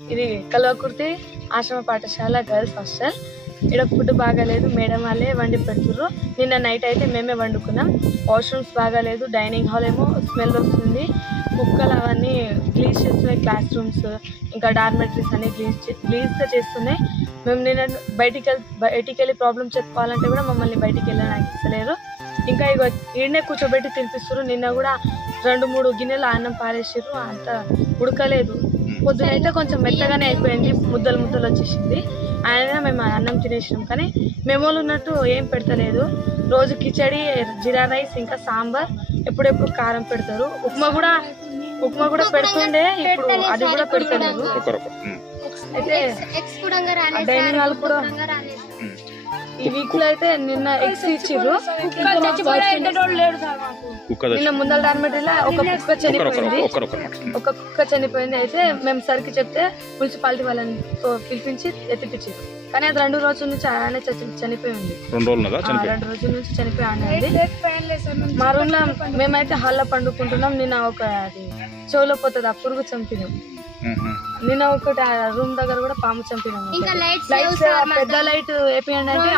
ఇది కల్వకుర్తి ఆశ్రమ పాఠశాల గర్ల్స్ హాస్టల్. ఇక్కడ ఫుడ్ బాగాలేదు, మేడం వాళ్ళే వండి పెడుతుర్రు. నిన్న నైట్ అయితే మేమే వండుకున్నాం. వాష్రూమ్స్ బాగాలేదు, డైనింగ్ హాల్ ఏమో స్మెల్ వస్తుంది, కుక్కలు అవన్నీ క్లీన్ చేస్తున్నాయి, క్లాస్ రూమ్స్ ఇంకా డార్మెటరీస్ అన్ని క్లీన్గా చేస్తున్నాయి. మేము నిన్న బయటికి వెళ్ళి ప్రాబ్లమ్ చెప్పుకోవాలంటే కూడా మమ్మల్ని బయటికి వెళ్ళడానికి ఇస్తలేరు. ఇంకా ఇక ఈడనే కూర్చోబెట్టి తినిపిస్తారు. నిన్న కూడా 2-3 గిన్నెలు అన్నం పారేసారు, అంత ఉడకలేదు. పొద్దునైతే కొంచెం మెత్తగానే అయిపోయింది, ముద్దలు వచ్చేసింది. అయినా మేము అన్నం తినేసినాం, కానీ మెమోలు ఉన్నట్టు ఏం పెడతలేదు. రోజు కిచడి, జీరా రైస్ ఇంకా సాంబార్, ఎప్పుడెప్పుడు కారం పెడతారు. ఉప్మా కూడా పెడుతుండే, ఇప్పుడు అది కూడా పెడతలేదు. అయితే డైనింగ్ హాల్ కూడా ఈ వీక్ లో అయితే నిన్న ఎగ్స్ ఇచ్చిర్రు. నిన్న ముందల డార్మెటరీలో ఒక కుక్క చనిపోయింది. అయితే మేము సరికి చెప్తే మున్సిపాలిటీ వాళ్ళని పిలిపించి ఎత్తిపించారు, కానీ అది 2 రోజుల నుంచి ఆయన చనిపోయి ఉంది. 2 రోజుల నుంచి చనిపోయి ఉంది. మా రూమ్ లో మేమైతే హాల్లో పండుకుంటున్నాం. నిన్న ఒక అది చెవులో పోతుంది, ఆ పురుగు చంపినాం. నిన్న ఒకటి రూమ్ దగ్గర కూడా పాము చంపినాం. పెద్ద లైట్ వేపియండి అంటే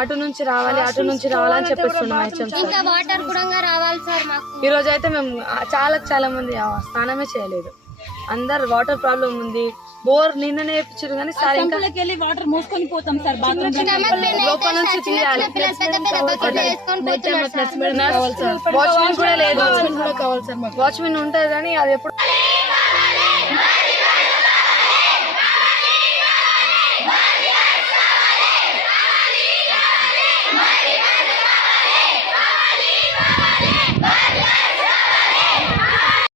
అటు నుంచి రావాలి అని చెప్పేస్తున్నాం. ఈ రోజు అయితే మేము చాలా మంది స్నానమే చేయలేదు. అందరు వాటర్ ప్రాబ్లం ఉంది. బోర్ నిన్ననే వేయించారు, కానీ సార్ ఇంకా వాటర్ మోసుకొని పోతాం సార్, లోపల నుంచి తీయాలి. వాచ్మెన్ కూడా లేదు. వాచ్మెన్ ఉంటుంది కానీ అది ఎప్పుడు